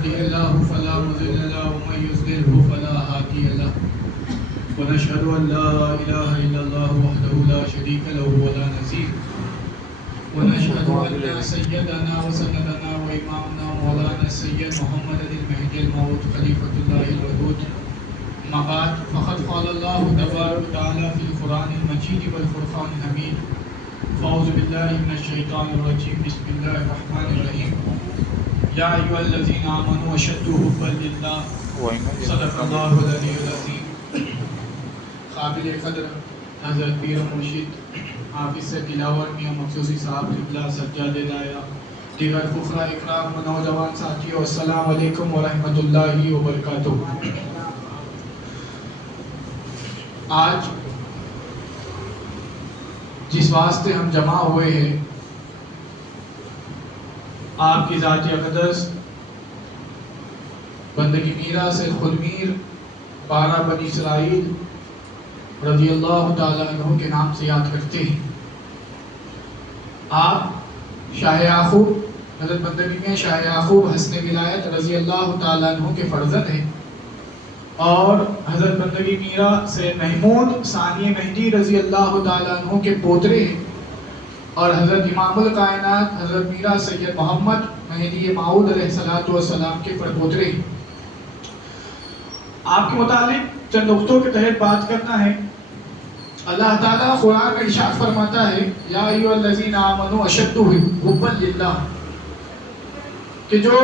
يهده الله فلا مضل له ومن يضلل فلا هادي له ونشهد أن لا إله إلا الله وحده لا شريك له ولا نظير ونشهد أن سيدنا وسندنا وإمامنا مولانا السيد محمد المهدي الموعود خليفة الله الودود أما بعد فقد قال الله تبارك وتعالى في القرآن المجيد والفرقان الحميد فأعوذ بالله من الشيطان الرجيم بسم الله الرحمن الرحيم يا أيها الذين آمنوا أشد حبا لله صدق الله العلي العظيم قابل قدر حضرت پیر و مرشد حافظ تلاوت میاں مخصوصی صاحب قبلہ سجاد دائرہ دیگر فقراء اکرام و نوجوان ساتھیو السلام علیکم ورحمۃ اللہ وبرکاتہ۔ آج جس واسطے ہم جمع ہوئے ہیں آپ کی ذات اقدس بندگی میرا سے خود میر بارہ بنی اسرائیل رضی اللہ تعالیٰ عنہ کے نام سے یاد کرتے ہیں۔ آپ شاہ یعقوب حضرت بندگی میں شاہ یعقوب حسن ولایت رضی اللہ تعالیٰ عنہ کے فرزند ہیں اور حضرت بندگی میرا سے محمود ثانی مہدی رضی اللہ تعالیٰ عنہ کے پوترے ہیں اور حضرت امام الکائنات حضرت میرا سید محمد مہدی موعود علیہ السلام کے پڑپوترے ہیں۔ آپ کے متعلق چند نقطوں کے تحت بات کرنا ہے۔ اللہ تعالیٰ قرآن میں ارشاد فرماتا ہے یا ایھا الذین آمنوا اشد حبا للہ، کہ جو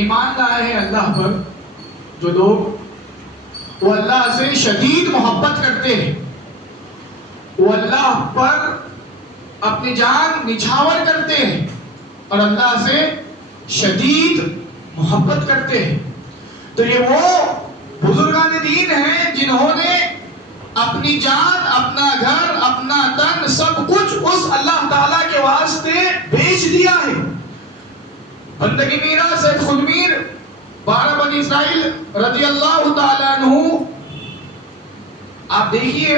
ایمان لائے ہیں اللہ پر، جو لوگ وہ اللہ سے شدید محبت کرتے ہیں، وہ اللہ پر اپنی جان نچھاور کرتے ہیں اور اللہ سے شدید محبت کرتے ہیں، تو یہ وہ بزرگان دین ہیں جنہوں نے اپنی جان، اپنا گھر، اپنا تن، سب کچھ اس اللہ تعالیٰ کے واسطے بیچ دیا ہے۔ بندگی میرا سید خود میر بارہ بنی اسرائیل رضی اللہ تعالیٰ عنہ، آپ دیکھیے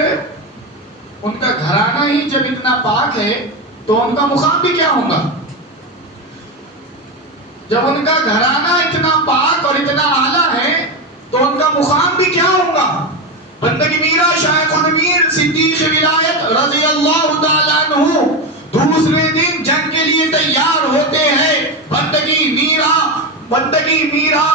ان کا گھرانہ ہی جب اتنا پاک ہے تو ان کا مقام بھی کیا ہوگا؟ جب ان کا گھرانہ اتنا پاک اور اتنا اعلیٰ ہے تو ان کا مقام بھی کیا ہوگا؟ بندگی میرا شاہ خود میر صدیق ولایت رضی اللہ تعالیٰ عنہ دوسرے دن جنگ کے لیے تیار ہوتے ہیں۔ بندگی میرا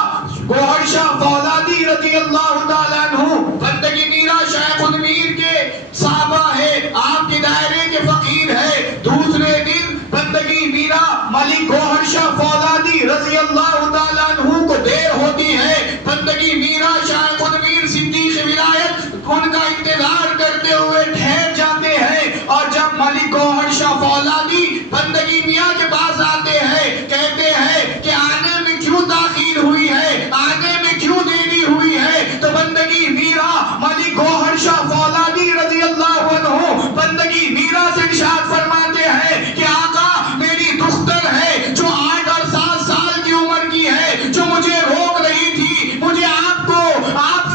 گوہر شاہ فولادی رضی اللہ تعالیٰ عنہ بندگی میرا شاہ خود میر کے صحابہ ہے، آپ کے دائرے کے فقیر ہے۔ دوسرے دن بندگی میرا ملک گوہر شاہ فولادی رضی اللہ تعالیٰ عنہ کو دیر ہوتی ہے، بندگی میرا شاہ خود میر صدیق ولایت ان کا انتظار کرتے ہوئے ٹھہر جاتے ہیں، اور جب ملک گوہر شاہ فولادی بندگی میاں کے پاس آتے ہیں، کہتے ہیں کہ آنے میں کیوں تاخیر ہوئی ہے، آنے میں کیوں دیری ہوئی ہے، تو بندگی میرا ملک گوہر شاہ فولادی رضی اللہ عنہ بندگی میرا سے ارشاد فرماتے ہیں کہ آقا میری دختر ہے جو 8 اور 7 سال کی عمر کی ہے، جو مجھے روک رہی تھی، مجھے آپ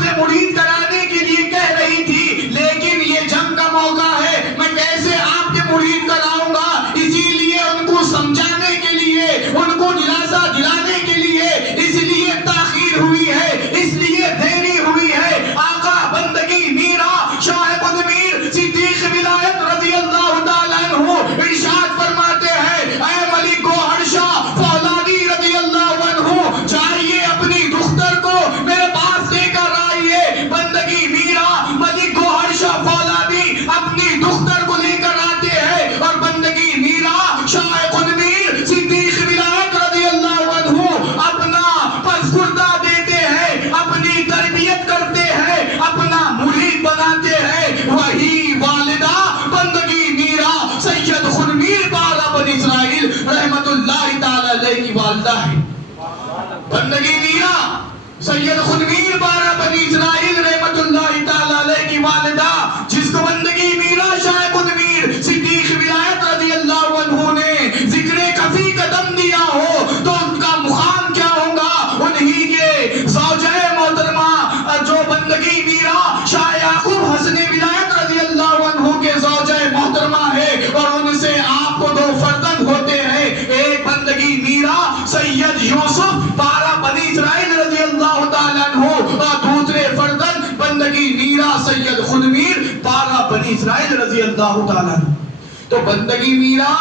سے مرید کرانے کے لیے کہہ رہی تھی، لیکن یہ جنگ کا موقع ہے، میں کیسے آپ کے مرید کراؤں گا؟ اسی لیے ان کو سمجھانے کے لیے، ان کو دلاسا دلانے کے لیے اس لیے تاخیر ہوئی ہے، اس لیے دیری ہوئی ہے۔ آقا بندگی میرا شاہ خود میر صدیق ولایت رضی اللہ تعالیٰ عنہ ارشاد فرماتے ہیں اے ملک گوہر شاہ فولادی رضی اللہ عنہ جائیے اپنی دختر کو میرے پاس لے کر آئیے۔ بندگی میرا ملک گوہر شاہ فولادی اپنی دختر کو لے کر آتے ہیں اور بندگی میرا شاہ خود میر صدیق ولایت رضی اللہ عنہ اپنا پسگردہ دیتے ہیں، اپنی تربیت کرتے ہیں، اپنا مرید بناتے ہیں۔ وہی والدہ بندگی میرا سید خود میر بارہ بنی اسرائیل رحمت اللہ تعالی علیہ کی والدہ ہے۔ بندگی میرا سید خود میر بارہ بنی اسرائیل رحمت اللہ تعالی علیہ کی والدہ، جس کو بندگی میرا شاہ خود میر صدیق ولایت رضی اللہ عنہ نے ذکر کفی قدم دیا ہو تو ان کا مقام کیا ہوگا؟ انہی کے زوجہ محترمہ جو بندگی میرا شاہ یعقوب حسن ولایت رضی اللہ عنہ کے زوجہ محترمہ ہے، اور ان سے آپ کو 2 فرزند ہوتے ہیں، ایک بندگی بندگی میرا سید یوسف پارا بنی اسرائیل رضی اللہ تعالیٰ عنہ، اور دوسرے فرزند بندگی میرا سید خدمیر پارا بنی اسرائیل رضی اللہ تعالیٰ عنہ۔ تو بندگی میرا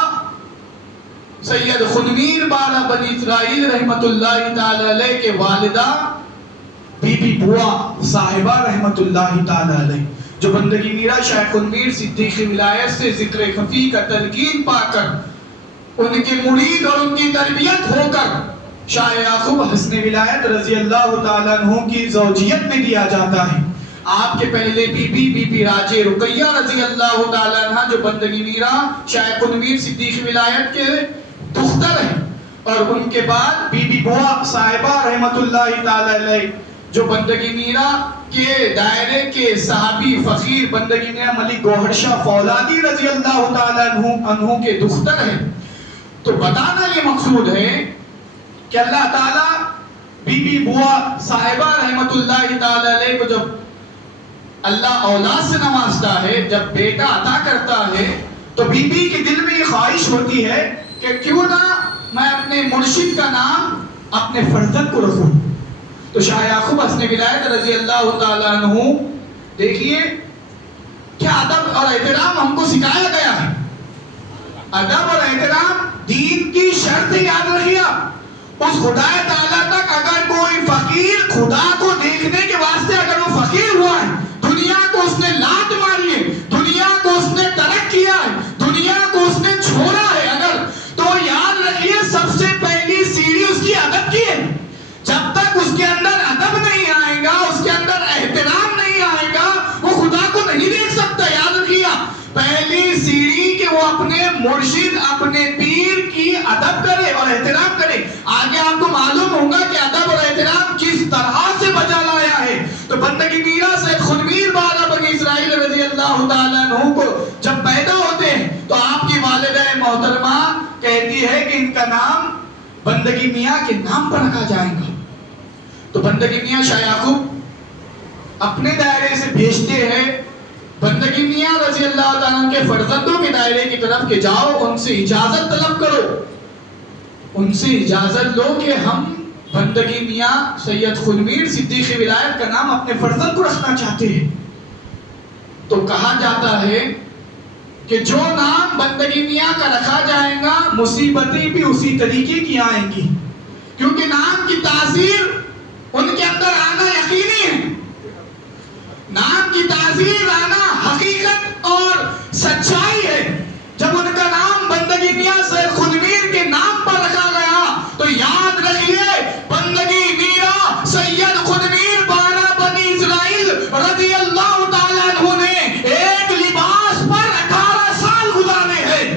سید خدمیر بارہ بنی اسرائیل رحمت اللہ تعالی علیہ کے والدہ بی بی بوا صاحبہ رحمت اللہ تعالی علیہ، جو بندگی میرا شیخ خدمیر صدیق ولایت سے ذکر خفی کا تلقین پا کر ان کے مرید اور ان کی تربیت ہو کر شاہ یعقوب حسن ولایت رضی اللہ تعالیٰ عنہ کی زوجیت میں دیا جاتا ہے۔ آپ کے پہلے بی بی راجہ رقیہ رضی اللہ تعالیٰ عنہ جو بندگی میرا شاہ خدمیر صدیق ولایت کے دختر ہیں، اور ان کے بعد بی بی بوا صاحبہ رحمت اللہ تعالی علیہ جو بندگی میرا کے دائرے کے صحابی فقیر بندگی میرا ملک گوہر شاہ فولادی رضی اللہ تعالی عنہ کے دختر ہیں۔ تو بتانا یہ مقصود ہے کہ اللہ تعالیٰ بی بی بوا صاحبہ رحمت اللہ تعالی علیہ کو جب اللہ اولاد سے نوازتا ہے، جب بیٹا عطا کرتا ہے، تو بی بی کے دل میں یہ خواہش ہوتی ہے کہ کیوں نہ میں اپنے مرشد کا نام اپنے فرزند کو رکھوں۔ تو شاہ یعقوب حسن ولایت رضی اللہ تعالیٰ عنہ، دیکھیے کیا ادب اور احترام ہم کو سکھایا گیا ہے۔ ادب اور احترام دین کی شرط یاد رکھیے۔ اس خدا تعالیٰ تک اگر کوئی فقیر خدا کو دیکھنے کے واسطے اگر وہ فقیر ہوا ہے، دنیا کو اس نے لات ماری ہے، دنیا کو اس نے ترک کیا ہے، دنیا کو اس نے چھوڑا ہے، اگر تو یاد رکھیے سب سے پہلی سیڑھی اس کی ادب کی ہے۔ جب تک اس کے اندر ادب نہیں آئے گا، اس کے اندر احترام نہیں آئے گا، وہ خدا کو نہیں دیکھ سکتا۔ یاد رکھیے پہلی سیڑھی کہ وہ اپنے مرشد اپنے پیر کی ادب کرے اور احترام کرے۔ آگے آپ کو معلوم ہوگا کہ ادب اور احترام کس طرح سے بجا لایا ہے۔ تو بندگی میرا سے خدمیر بارہ بنی اسرائیل رضی اللہ تعالیٰ عنہ کو جب پیدا ہوتے ہیں تو آپ کی والدہ محترمہ کہتی ہے کہ ان کا نام بندگی میاں کے نام پر رکھا جائے گا۔ تو بندگی میاں شاہ یعقوب اپنے دائرے سے بھیجتے ہیں بندگی میاں رضی اللہ تعالیٰ کے فرزندوں کے دائرے کی طرف کہ جاؤ ان سے اجازت طلب کرو، ان سے اجازت لو کہ ہم بندگی میاں سید خدمیر صدیق ولایت کا نام اپنے فرزند کو رکھنا چاہتے ہیں۔ تو کہا جاتا ہے کہ جو نام بندگی میاں کا رکھا جائے گا مصیبتیں بھی اسی طریقے کی آئیں گی، کیونکہ نام کی تاثیر ان کے اندر آنا یقینی ہے۔ نام کی تاثیر آنا حقیقت اور سچائی ہے۔ جب ان کا نام بندگی میاں سید خدمیر کے نام پر رکھا گیا تو یاد رکھیے بندگی میاں سید خدمیر بارہ بنی اسرائیل رضی اللہ تعالیٰ عنہ نے ایک لباس پر 18 سال گزارے ہیں،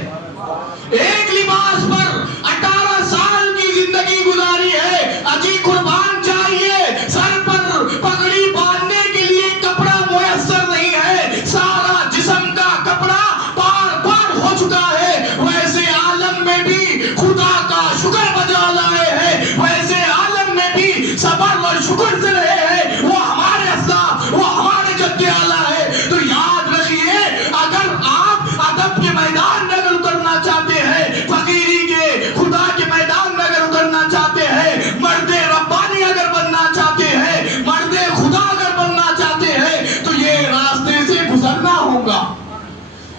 ایک لباس پر 18 سال کی زندگی گزاری ہے۔ اجی قربان چاہیے، سر پر پگڑی باندھنے کے لیے کپڑا میسر نہیں ہے، سارا جسم کا کپڑا پار پار ہو چکا ہے۔ ویسے عالم میں بھی خدا کا شکر بجا لائے ہیں، ویسے عالم میں بھی صبر اور شکر سے رہے ہیں۔ وہ ہمارے اسلاف، وہ ہمارے جد اعلیٰ ہے۔ تو یاد رکھیے اگر آپ ادب کے میدان میں اگر اترنا چاہتے ہیں، فقیری کے خدا کے میدان میں اگر اترنا چاہتے ہیں، مرد ربانی اگر بننا چاہتے ہیں، مرد خدا اگر بننا چاہتے ہیں، تو یہ راستے سے گزرنا ہوگا۔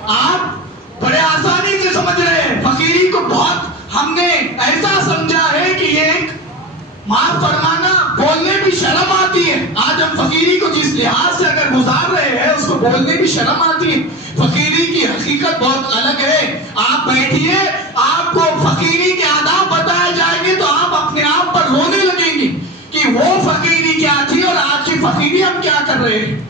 آپ بڑے آسانی سے سمجھ رہے ہیں، فقیری کو بہت ہم نے ایسا سمجھا ہے کہ یہ ایک معاف فرمانا بولنے بھی شرم آتی ہے۔ آج ہم فقیری کو جس لحاظ سے اگر گزار رہے ہیں اس کو بولنے بھی شرم آتی ہے۔ فقیری کی حقیقت بہت الگ ہے۔ آپ بیٹھیے، آپ کو فقیری کے آداب بتائے جائیں گے تو آپ اپنے آپ پر رونے لگیں گے کہ وہ فقیری کیا تھی اور آج کی فقیری ہم کیا کر رہے ہیں۔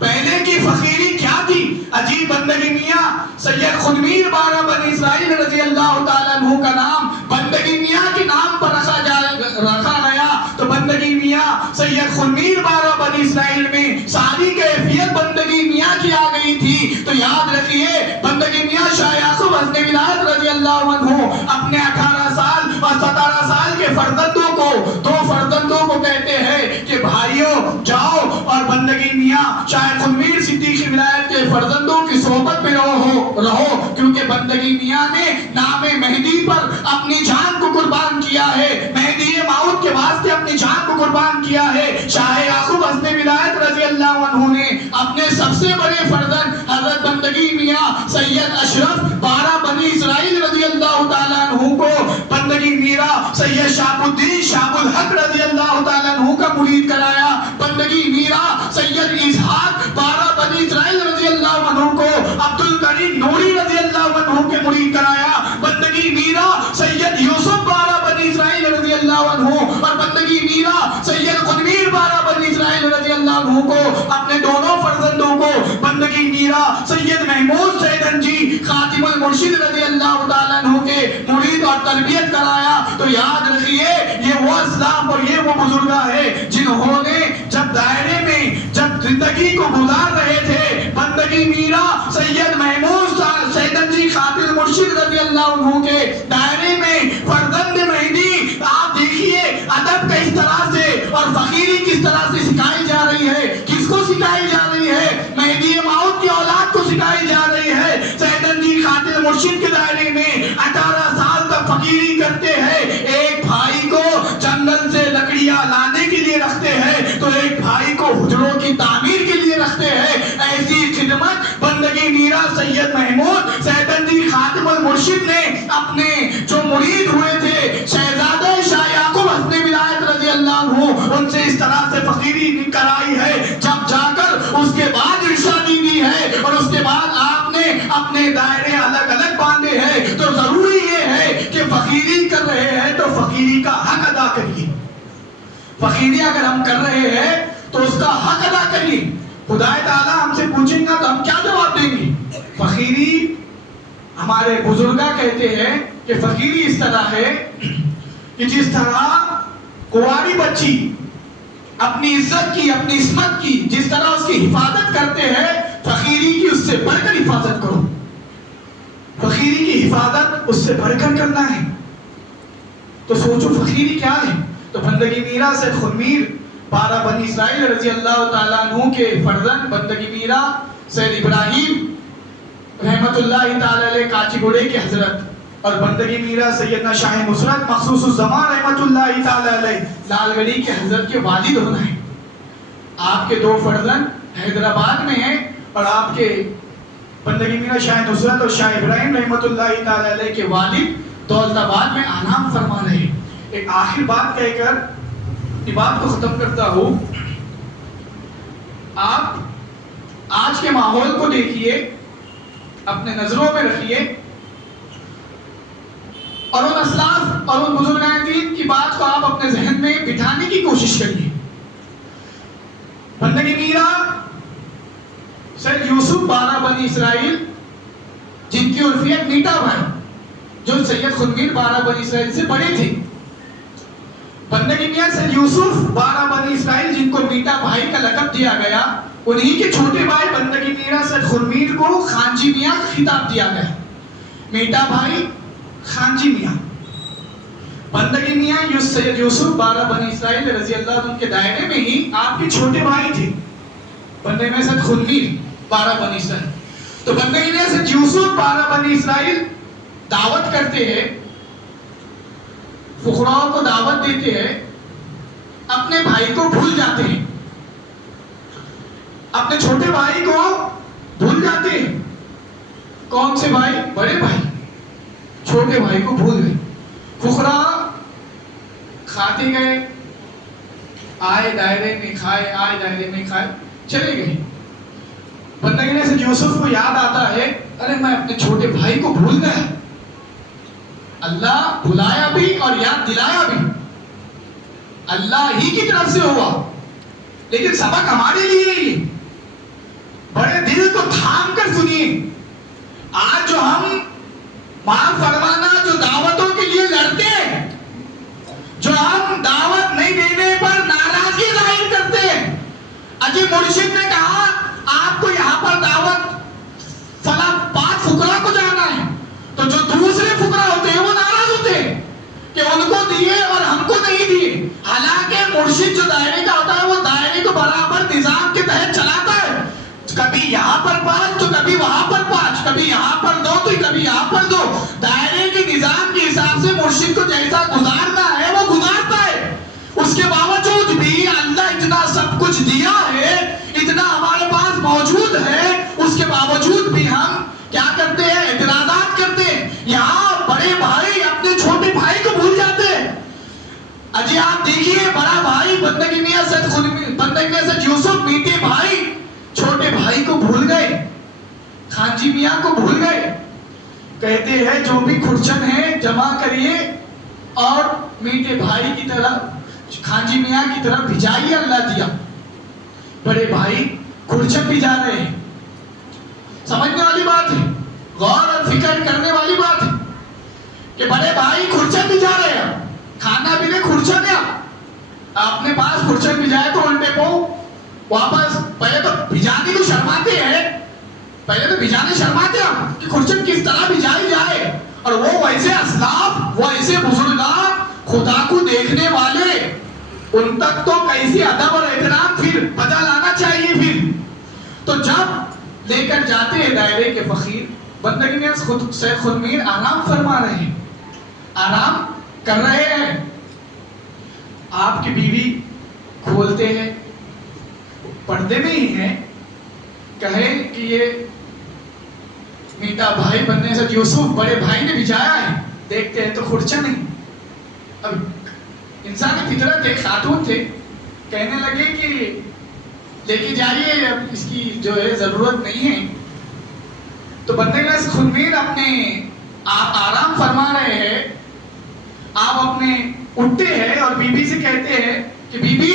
پہلے کی فقیری کیا تھی؟ عجیب بندگی میاں سید خدمیر بارہ بنی اسرائیل رضی اللہ تعالیٰ عنہ کا نام بندگی میاں کے نام پر رکھا گیا تو بندگی میاں سید خدمیر بارہ بنی اسرائیل میں ساری کیفیت بندگی میاں کی آ گئی تھی۔ تو یاد رکھیے بندگی میاں شاہ یعقوب حسن ولایت رضی اللہ عنہ اپنے 18 سال اور 17 سال کے فرزندوں کو، دو فرزندوں کو کہتے ہیں کہ بھائیو جاؤ اور بندگی میاں شاہ خدمیر صدیق ولایت کے فرزندوں کی صحبت میں رہو، کیونکہ بندگی میاں نے نام مہدی پر اپنی جان کو قربان کیا ہے، مہدی موعود کے واسطے اپنی جان کو قربان کیا ہے۔ شاہ یعقوب حسن ولایت رضی اللہ عنہ نے اپنے سب سے بڑے فرزند حضرت بندگی میاں سید اشرف 12 بنی اسرائیل رضی اللہ تعالیٰ عنہ کو بندگی میرا سید شہاب الدین شہاب الحق رضی اللہ تعالیٰ عنہ کا مرید کرایا۔ بندگی میرا سید اسحاق 12 بنی اسرائیل رضی اللہ عنہ کو عبد الکریم نوری رضی اللہ عنہ کے مرید کرایا۔ بندگی میرا سید یوسف 12 بنی اسرائیل رضی اللہ عنہ اور بندگی میرا سید خنویر 12 بنی اسرائیل رضی اللہ عنہ کو اپنے دونوں فرزندوں کو بندگی میرا سید محمود سیدنجی خاتم المرشد رضی اللہ تعالیٰ عنہ کے مرید اور تربیت کرایا۔ تو یاد رکھیے یہ وہ اسلاف اور یہ وہ بزرگاں ہے جنہوں نے جب دائرے میں جب زندگی کو گزار رہے تھے بندگی میرا سید محمود سیدنجی خاتم المرشد رضی اللہ عنہ کے دائرے میں فرزند مہدی آپ دیکھیے ادب کس طرح سے اور فقیری کس طرح سے سکھائی جا رہی ہے۔ کس کو سکھائی جا رہی ہے؟ مہدی موعود کی اولاد کو سکھائی جا رہی ہے۔ سیدنجی خاتم المرشد کے دائرے میں 18 سال تک فقیری کرتے ہیں، ایک بھائی کو جنگل سے لکڑیاں لانے کے لیے رکھتے ہیں تو ایک بھائی کو حجروں کی تعمیر کے لیے رکھتے ہیں۔ ایسی خدمت بندگی میرا سید محمود سیدنجی خاتم المرشد نے اپنے جو مرید ہوئے تھے شہزادہ شاہ یعقوب حسن ولایت رضی اللہ عنہ ان سے اس طرح سے فقیری کرائی ہے، جب جا کر اس کے بعد ارشادی دی ہے اور اس کے بعد آپ نے اپنے دائرے الگ الگ باندھے ہیں۔ تو ضروری یہ ہے کہ فقیری کر رہے ہیں تو فقیری کا حق ادا کریے۔ فقیری اگر ہم کر رہے ہیں تو اس کا حق ادا کریے۔ خدا تعالیٰ ہم سے پوچھیں گا تو ہم کیا جواب دیں گے؟ فقیری ہمارے بزرگاں کہتے ہیں کہ فقیری اس طرح ہے کہ جس طرح کواری بچی اپنی عزت کی اپنی عصمت کی جس طرح اس کی حفاظت کرتے ہیں، فقیری کی اس سے بڑھ کر حفاظت کرو۔ فقیری کی حفاظت اس سے بڑھ کر کرنا ہے۔ تو سوچو فقیری کیا ہے؟ تو بندگی میرا سے خنویر 12 بنی اسرائیل رضی اللہ تعالیٰ عنہ کے فرزند بندگی میرا سید ابراہیم رحمت اللہ تعالیٰ علیہ کاچی گوڑے کے حضرت اور بندگی میرا سیدنا شاہ مسرت مخصوص الزمان رحمت اللہ تعالیٰ علیہ لال گڑھی کے حضرت کے والد ہونا ہے۔ آپ کے 2 فرزند حیدرآباد میں ہیں اور آپ کے بندگی میرا شاہ نصرت اور شاہ ابراہیم رحمت اللہ تعالیٰ علیہ کے والد دولت آباد میں آرام فرما رہے ہیں۔ ایک آخر بات کہہ کر یہ بات کو ختم کرتا ہوں۔ آپ آج کے ماحول کو دیکھیے، اپنے نظروں میں رکھیے اور ان اسلاف اور ان بزرگان دین کی بات کو آپ اپنے ذہن میں بٹھانے کی کوشش کریے۔ بندگی میرا سید یوسف 12 بنی اسرائیل جن کی عرفیت میٹھا بھائی جو سید خنویر 12 بنی اسرائیل سے بڑے تھے، بندگی میاں سید یوسف 12 بنی اسرائیل جن کو میٹھا بھائی کا لقب دیا گیا، انہی کے چھوٹے بھائی بندگی میاں سید خنویر کو خانجی میاں کا خطاب دیا گیا۔ میٹھا بھائی خانجی میاں، بندگی میاں سید یوسف 12 بنی اسرائیل رضی اللہ عنہ کے دائرے میں ہی آپ کے چھوٹے بھائی تھے بندگی میاں سید خنویر 12 بنی اسرائیل۔ تو بندگی میاں سید یوسف 12 بنی اسرائیل دعوت کرتے ہیں، فقراء کو دعوت دیتے ہیں، اپنے بھائی کو بھول جاتے ہیں، اپنے چھوٹے بھائی کو بھول جاتے ہیں۔ کون سے بھائی؟ بڑے بھائی چھوٹے بھائی کو بھول گئے۔ فقراء کھاتے گئے، آئے دائرے میں کھائے، آئے دائرے میں کھائے، چلے گئے۔ بندگی میں سے یوسف کو یاد آتا ہے، ارے میں اپنے چھوٹے بھائی کو بھول گیا۔ اللہ بھلایا بھی اور یاد دلایا بھی اللہ ہی کی طرف سے ہوا، لیکن سبق ہمارے لیے ہی۔ بڑے دل کو تھام کر سنیے، آج جو ہم معاف فرمانا جو دعوتوں کے لیے لڑتے ہیں، جو ہم دعوت نہیں دینے پر ناراضگی ظاہر کرتے ہیں، اجی مرشد نے کہا آپ کو یہاں پر دعوت فلاں 5 فقراء کو جانا ہے، تو جو دوسرے فقراء ہوتے ہیں وہ ناراض ہوتے ہیں کہ ان کو دیے اور ہم کو نہیں دیے۔ حالانکہ مرشد جو دائرے کا ہوتا ہے وہ دائرے کو برابر نظام کے تحت چلاتا ہے، کبھی یہاں پر 5 تو کبھی وہاں پر 5، کبھی یہاں پر 2 تو کبھی یہاں پر 2۔ دائرے کے نظام کے حساب سے مرشد کو جیسا گزارنا اجی آپ دیکھیے بڑا بھائی بندگی میاں سید یوسف میٹھے بھائی چھوٹے بھائی کو بھول گئے، خان جی میاں کو بھول گئے. کہتے ہیں جو بھی کھرچن ہے جمع کریے اور میٹھے بھائی کی طرف خان جی میاں کی طرف بھجائیے. اللہ دیا بڑے بھائی کھرچن بھجا رہے ہیں. سمجھنے والی بات ہے، غور اور فکر کرنے والی بات ہے کہ بڑے بھائی کھرچن بھجا رہے ہیں. کھانا پینے کھرچن ہے، آپ نے پاس کھرچن بھجائے تو الٹے پاؤں واپس پہلے تو بھجانے کو شرماتے ہیں، پہلے تو بھجانے شرماتے ہیں کہ کھرچن کس طرح بھجائی جائے. اور وہ ویسے اسلاف، وہ ایسے بزرگان خدا کو دیکھنے والے، ان تک تو کیسی ادب اور احترام پھر پتہ لانا چاہیے. پھر تو جب لے کر جاتے ہیں دائرے کے فقیر، بندگی میں سید خود میر آرام فرما رہے ہیں، آرام کر رہے ہیں. آپ کی بیوی کھولتے ہیں، پردے میں ہی ہیں، کہے کہ یہ میٹھا بھائی بننے سے یوسف بڑے بھائی نے بھجایا ہے. دیکھتے ہیں تو کھرچن نہیں. اب انسانی فطرت ہے، خاتون تھے، کہنے لگے کہ لے کے جائیے، اب اس کی جو ہے ضرورت نہیں ہے. تو بندے میں خود میر اپنے آپ آرام فرما رہے ہیں، آپ اپنے اٹھتے ہیں اور بی بی سے کہتے ہیں کہ بی بی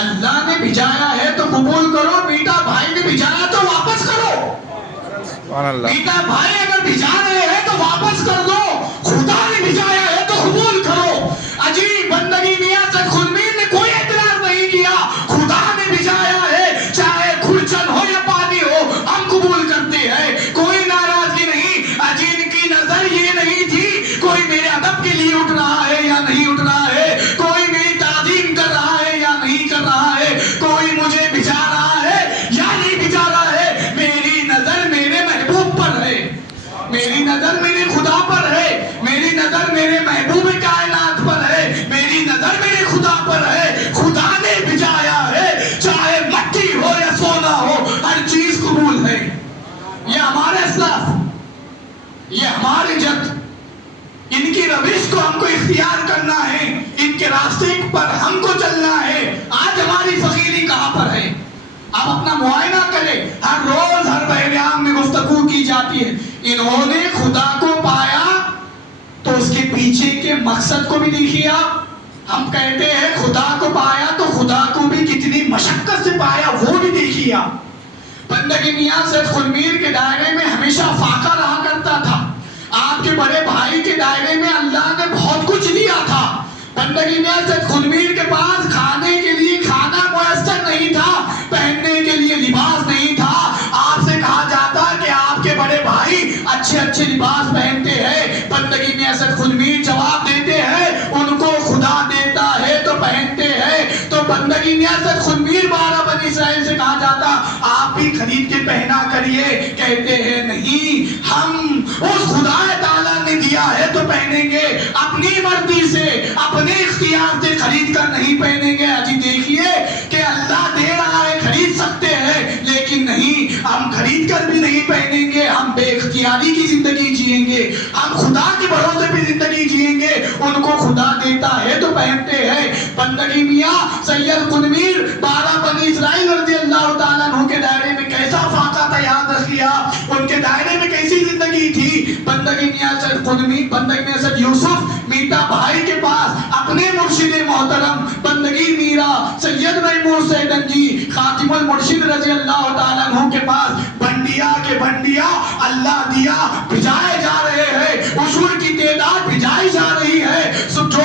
اللہ نے بھجایا ہے تو قبول کرو، میٹھا بھائی نے بھجایا تو واپس کرو. میٹھا بھائی اگر بھجا رہے ہیں تو واپس کر دو، خدا نے بھجایا ہے تو قبول کرو. عجیب بندگی میاں سید خود میر نے کوئی اعتراض نہیں کیا. خدا نے بھجایا ہے، چاہے کھرچن ہو یا پانی ہو، ہم قبول کرتے ہیں، کوئی ناراضگی نہیں. عجیب کی نظر یہ نہیں تھی کوئی میرے ادب کے لیے اٹھ رہا ہے یا نہیں اٹھ رہا ہے، کوئی میری تعظیم کر رہا ہے یا نہیں کر رہا ہے، کوئی مجھے بھجا رہا ہے یا نہیں بھجا رہا ہے. میری نظر میرے محبوب پر ہے، میری نظر میرے خدا پر ہے، میری نظر میرے محبوب کائنات پر ہے، میری نظر میرے خدا پر ہے. خدا نے بھجایا ہے، چاہے مٹی ہو یا سونا ہو، ہر چیز قبول ہے. یہ ہمارے اسلاف، یہ ہماری جد، ان کی روش کو ہم کو اختیار کرنا ہے، ان کے راستے پر ہم کو چلنا ہے. آج ہماری فقیری کہاں پر ہے؟ آپ اپنا معائنہ کریں. ہر روز ہر بحریام میں گفتگو کی جاتی ہے. انہوں نے خدا کو پایا تو اس کے پیچھے کے مقصد کو بھی دیکھیے. ہم کہتے ہیں خدا کو پایا تو خدا کو بھی کتنی مشقت سے پایا وہ بھی دیکھیے. بندگی میاں سید خود میر کے دائرے میں ہمیشہ فاقہ رہا کرتا تھا. آپ کے بڑے بھائی کے دائرے میں اللہ نے بہت کچھ دیا تھا. بندگی میاں سید خود میر کے پاس کھانے کے لیے کھانا میسر نہیں تھا، پہننے کے لیے لباس نہیں تھا. آپ سے کہا جاتا کہ آپ کے بڑے بھائی اچھے اچھے لباس پہنتے ہیں. بندگی میاں سید خود میر جواب دیتے ہیں ان کو خدا دیتا ہے تو پہنتے ہیں. تو بندگی میاں سید خود میر 12 بنی اسرائیل سے کہا جاتا آپ بھی خرید کے پہنا کریے. کہتے ہیں نہیں، ہم اس خدا تعالیٰ نے دیا ہے تو پہنیں گے، اپنی مرضی سے اپنے اختیار سے خرید کر نہیں پہنیں گے. اجی دیکھیے کہ اللہ دے رہا ہے، خرید سکتے ہیں، لیکن نہیں، ہم خرید کر بھی نہیں پہنیں گے، ہم بے اختیاری کی زندگی جئیں گے، ہم خدا کے بھروسے پہ زندگی جئیں گے. ان کو خدا دیتا ہے تو پہنتے ہیں. بندگی میاں سید خود میر 12 بنی اسرائیل رضی اللہ تعالیٰ عنہ کے دائرے میں کیسا فاقہ تھا یاد رکھیے. ان کے دائرے میں کیسی زندگی تھی. بندگی میاں سید خود میر، بندگی میاں سید یوسف میٹھا بھائی کے پاس اپنے مرشد محترم بندگی میرا سید میمون سیدن جی خاتم المرشد رضی اللہ تعالیٰ عنہ کے پاس بنڈیا کے بنڈیا اللہ دیا بھجائے جا رہے ہیں. عشور کی تعداد بھجائی جا رہی ہے،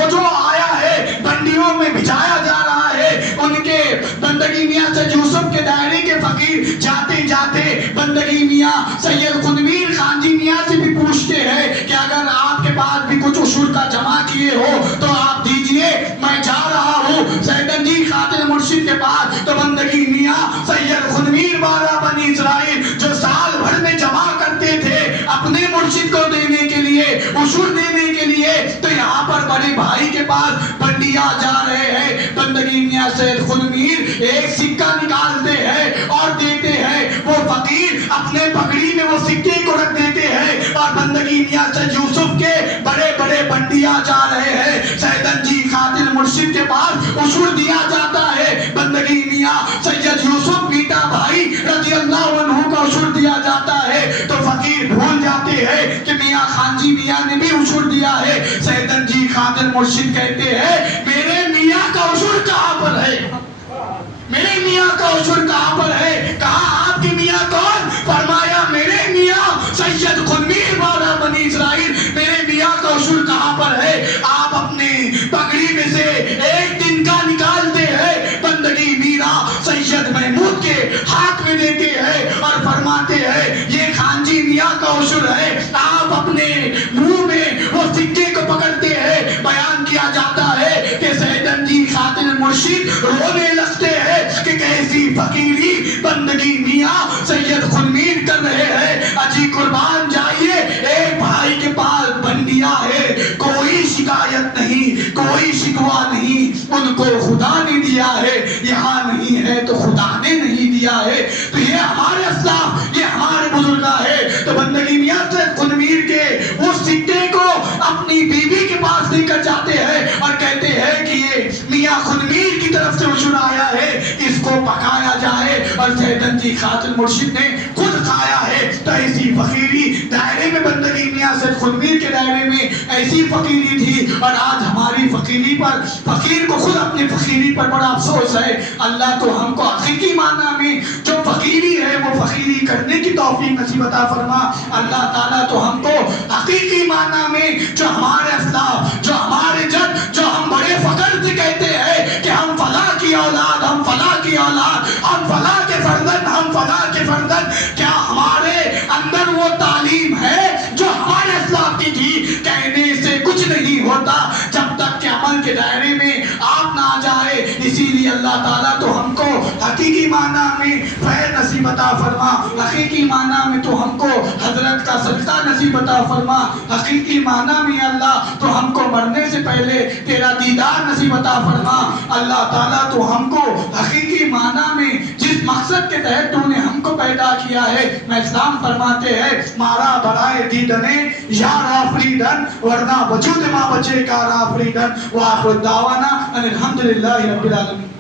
جو آیا ہے بنڈیوں میں بھجایا جا رہا ہے. ان کے بندگی میاں سید یوسف کے دائرے کے فقیر جاتے جاتے بندگی میاں سید خود میر خان جی میاں سے بھی پوچھتے ہیں کہ اگر آپ کے پاس بھی کچھ عشور کا جمع کیے ہو تو آپ دیجئے، میں جا رہا ہوں سیدن جی خاتم مرشد کے پاس. تو بندگی میاں سید خود میر 12 بنی اسرائیل جو سال بھر میں جمع کرتے تھے اپنے مرشد کو دینے کے لیے، عشور دینے کے لیے، تو یہاں پر بڑے بھائی کے پاس بنڈیا جا رہے ہیں. بندگی میاں سید خود میر ایک سکہ نکالتے ہیں اور دیتے ہیں. وہ فقیر اپنے پگڑی میں وہ سکے کو رکھ دیتے ہیں اور بندگی میاں سید یوسف کے بڑے بڑے بنڈیا جا رہے ہیں، سیدن جی خاطر مرشد کے پاس عشر دیا جاتا ہے، بندگی میاں سید یوسف میٹا بھائی رضی اللہ عنہ کا عشر دیا جاتا ہے تو فقیر بھول جاتے ہیں کہ میاں خان جی میاں نے بھی عشر دیا ہے۔ سیدن جی خاطر مرشد کہتے ہیں میرے میاں کا عشر کہاں پر ہے؟ میرے میاں کا عشر کہاں پر ہے؟ کہا آپ کی میاں کون؟ فرمایا میرے میاں سید خنمیر والا بنی اسرائیل، میرے میاں کا عشر کہاں پر ہے؟ آپ اپنے پگڑی میں سے ایک دن کا نکالتے ہیں، بندگی میرا سید محمود کے ہاتھ میں دیتے ہیں اور فرماتے ہیں یہ خان جی میاں کا عشر ہے۔ آپ اپنے منہ میں وہ سکے کو پکڑتے ہیں، بیان کیا جاتا ہے کہ سیدن جی خاطر مرشد رونے لگتے ہیں کہ کیسی فقیری بندگی میاں سید خنمیر کر رہے ہیں۔ اجی قربان جائیے، ایک بھائی کے پاس بنڈیا ہے، کوئی شکایت نہیں، کوئی شکوہ نہیں، ان کو خدا نے دیا ہے، یہاں نہیں ہے تو خدا نے نہیں دیا ہے۔ تو یہ ہمارے اسلاف، یہ ہمارے بزرگاں ہے۔ تو بندگی میاں سید خنمیر کے اس سکے کو اپنی بیوی کے پاس لے کر جاتے ہیں اور کہتے ہیں کہ یہ میاں خنمیر کی طرف سے عشر آیا ہے، اس کو پکایا جائے، اور سیدن جی خاطر مرشد نے خود کھایا ہے۔ تو ایسی فقیری دائرے میں بندگی میاں سید خنمیر کے دائرے میں ایسی فقیری تھی، اور آج ہماری فقیری پر، فقیر کو خود اپنی فقیری پر بڑا افسوس ہے۔ اللہ تو ہم کو حقیقی معنی میں جو فقیری ہے وہ فقیری کرنے کی توفیق نصیب عطا فرما۔ اللہ تعالیٰ تو ہم کو حقیقی معنی میں جو ہمارے اسلاف، جو ہمارے جد، جو ہم بڑے فخر سے کہتے ہیں کہ ہم فلاں کی اولاد، ہم فلاں کی اولاد، ہم فلاں کے فرزند، ہم فلاں کے فرزند، کیا ہمارے اندر وہ تعلیم ہے جو ہمارے اسلاف کی تھی؟ کہنے سے کچھ نہیں ہوتا جب تک کہ عمل کے دائرے میں آپ نہ آ جائے۔ اسی لیے اللہ تعالیٰ تو ہم کو حقیقی معنی میں فیض نصیب عطا فرما، حقیقی معنی میں تو ہم کو حضرت کا صدقہ نصیب عطا فرما، حقیقی معنی میں اللہ تو ہم کو مرنے سے پہلے تیرا دیدار نصیب عطا فرما۔ اللہ تعالیٰ تو ہم کو حقیقی معنی میں جس مقصد کے تحت تو نے ہم کو پیدا کیا ہے، میں اسلام فرماتے ہیں مارا برائے دیدنے یار آفریدن، ورنہ وجود ماں بچے کار آفریدن، وآخر دعوانا ان الحمدللہ رب العالمین۔